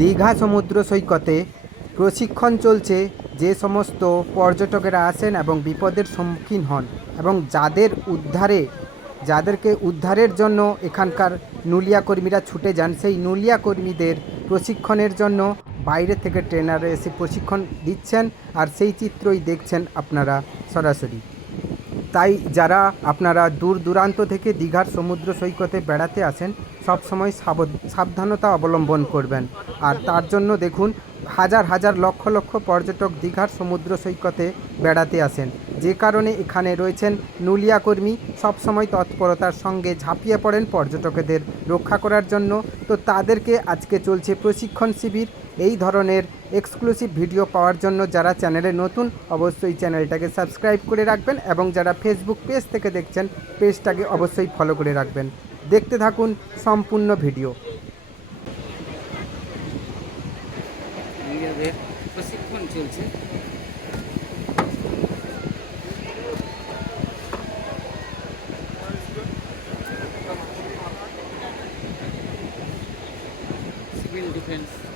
দীঘা সমুদ্র সৈকতে প্রশিক্ষণ চলছে যে সমস্ত পর্যটকেরা আসেন এবং বিপদের সম্মুখীন হন এবং যাদের উদ্ধারে, যাদেরকে উদ্ধারের জন্য এখানকার নুলিয়া কর্মীরা ছুটে যান, সেই নুলিয়া কর্মীদের প্রশিক্ষণের জন্য বাইরে থেকে ট্রেনারে এসে প্রশিক্ষণ দিচ্ছেন আর সেই চিত্রই দেখছেন আপনারা সরাসরি। তাই যারা আপনারা দূর দূরান্ত থেকে দীঘার সমুদ্র সৈকতে বেড়াতে আসেন, সবসময় সাবধ- সাবধানতা অবলম্বন করবেন। আর তার জন্য দেখুন, হাজার হাজার লক্ষ লক্ষ পর্যটক দীঘার সমুদ্র সৈকতে বেড়াতে আসেন। যে কারণে এখানে রয়েছেন নুলিয়া কর্মী। সবসময় তৎপরতার সঙ্গে ঝাঁপিয়ে পড়েন পর্যটকদের রক্ষা করার জন্য। তো তাদেরকে আজকে চলছে প্রশিক্ষণ শিবির। এই ধরনের এক্সক্লুসিভ ভিডিও পাওয়ার জন্য যারা চ্যানেলে নতুন, অবশ্যই চ্যানেলটাকে সাবস্ক্রাইব করে রাখবেন এবং যারা ফেসবুক পেজ থেকে দেখছেন পেজটাকে অবশ্যই ফলো করে রাখবেন। দেখতে থাকুন সম্পূর্ণ ভিডিও প্রশিক্ষণ চলছে। সিভিল ডিফেন্স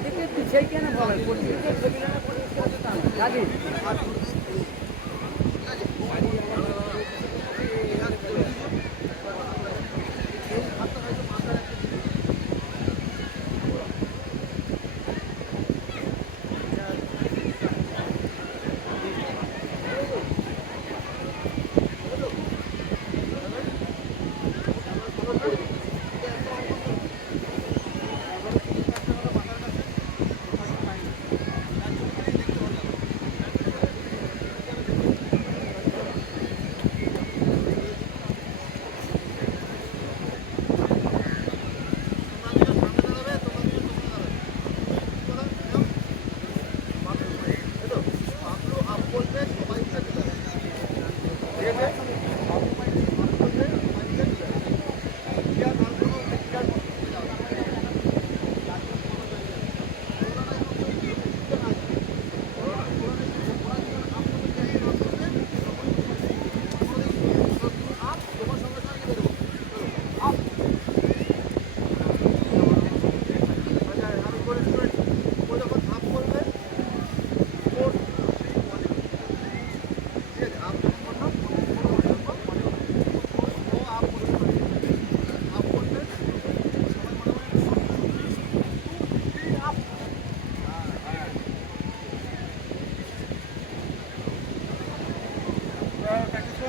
গাড়িতে পিছিয়ে কেন বলেন?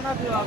আচ্ছা